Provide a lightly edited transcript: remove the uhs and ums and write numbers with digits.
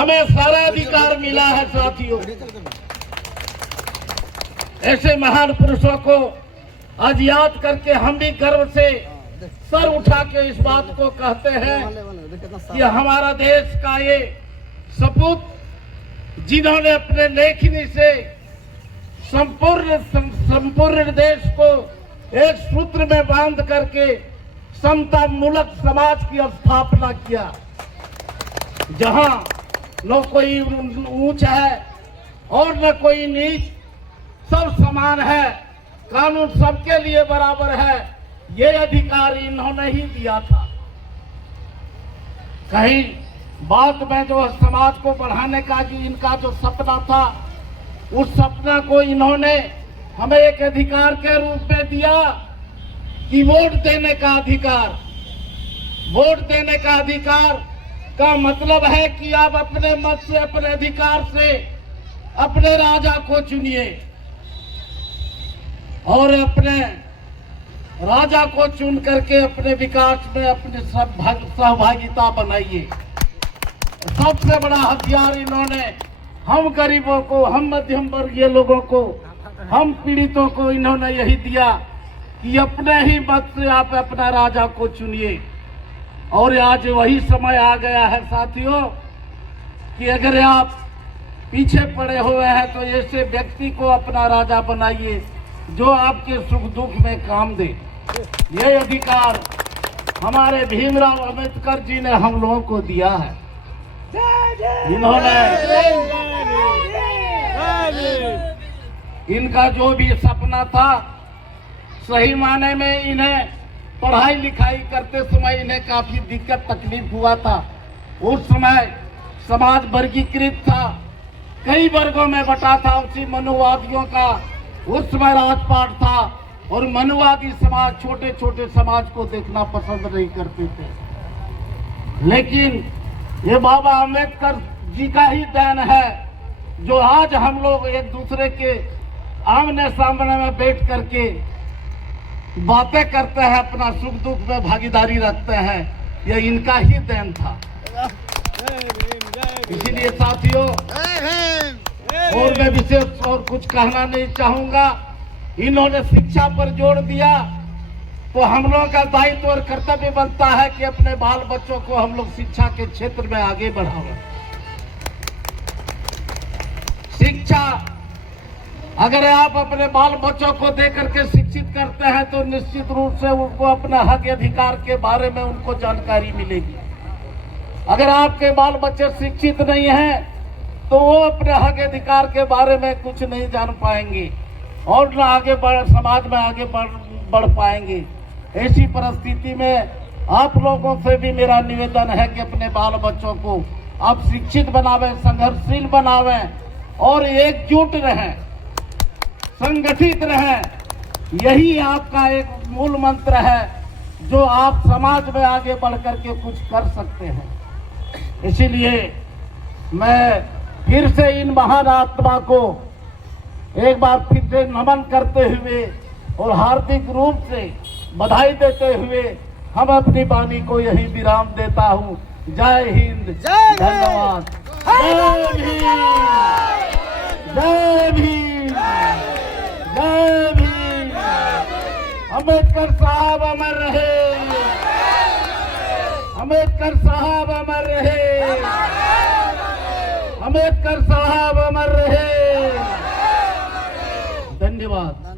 हमें सारा अधिकार मिला है साथियों। ऐसे महान पुरुषों को आज याद करके हम भी गर्व से सर उठा के इस बात को कहते हैं कि हमारा देश का ये सपूत जिन्होंने अपने लेखनी से संपूर्ण देश को एक सूत्र में बांध करके समता मूलक समाज की स्थापना किया, जहां न कोई ऊंच है और न कोई नीच, सब समान है, कानून सबके लिए बराबर है। ये अधिकार इन्होंने ही दिया था। कहीं बात में जो समाज को बढ़ाने का जो इनका जो सपना था, उस सपना को इन्होंने हमें एक अधिकार के रूप में दिया कि वोट देने का अधिकार। वोट देने का अधिकार का मतलब है कि आप अपने मत से, अपने अधिकार से अपने राजा को चुनिए और अपने राजा को चुन करके अपने विकास में अपनी सहभागिता बनाइए। सबसे बड़ा हथियार इन्होंने हम गरीबों को, हम मध्यम वर्गीय लोगों को, हम पीड़ितों को इन्होंने यही दिया कि अपने ही मत से आप अपना राजा को चुनिए। और आज वही समय आ गया है साथियों कि अगर आप पीछे पड़े हुए हैं तो ऐसे व्यक्ति को अपना राजा बनाइए जो आपके सुख दुख में काम दे। ये अधिकार हमारे भीमराव अंबेडकर जी ने हम लोगों को दिया है। इन्होंने इनका जो भी सपना था, सही माने में इन्हें पढ़ाई लिखाई करते समय इन्हें काफी दिक्कत तकलीफ हुआ था। उस समय समाज वर्गीकृत था, कई वर्गों में बटा था। उसी मनुवादियों का उस समय राजपाट था और मनुवादी समाज छोटे छोटे समाज को देखना पसंद नहीं करते थे। लेकिन ये बाबा अम्बेडकर जी का ही देन है जो आज हम लोग एक दूसरे के आमने सामने में बैठ करके बातें करते हैं, अपना सुख दुख में भागीदारी रखते हैं। यह इनका ही देन था। इसीलिए साथियों, और मैं विशेष और कुछ कहना नहीं चाहूंगा। इन्होंने शिक्षा पर जोर दिया तो हम लोगों का दायित्व और कर्तव्य बनता है कि अपने बाल बच्चों को हम लोग शिक्षा के क्षेत्र में आगे बढ़ावें। शिक्षा अगर आप अपने बाल बच्चों को देकर के शिक्षित करते हैं तो निश्चित रूप से उनको अपने हक अधिकार के बारे में उनको जानकारी मिलेगी। अगर आपके बाल बच्चे शिक्षित नहीं हैं तो वो अपने हक अधिकार के बारे में कुछ नहीं जान पाएंगे और न आगे समाज में आगे बढ़ पाएंगे। ऐसी परिस्थिति में आप लोगों से भी मेरा निवेदन है कि अपने बाल बच्चों को आप शिक्षित बनावें, संघर्षशील बनावें और एकजुट रहें, संगठित रहें। यही आपका एक मूल मंत्र है जो आप समाज में आगे बढ़ करके कुछ कर सकते हैं। इसीलिए मैं फिर से इन महान आत्मा को एक बार फिर से नमन करते हुए और हार्दिक रूप से बधाई देते हुए हम अपनी वाणी को यही विराम देता हूँ। जय हिंद, धन्यवाद। जय भीम, जय भीम, जय भीम। अम्बेडकर साहब अमर रहे, अम्बेडकर साहब अमर रहे, अम्बेडकर साहब अमर रहे। धन्यवाद।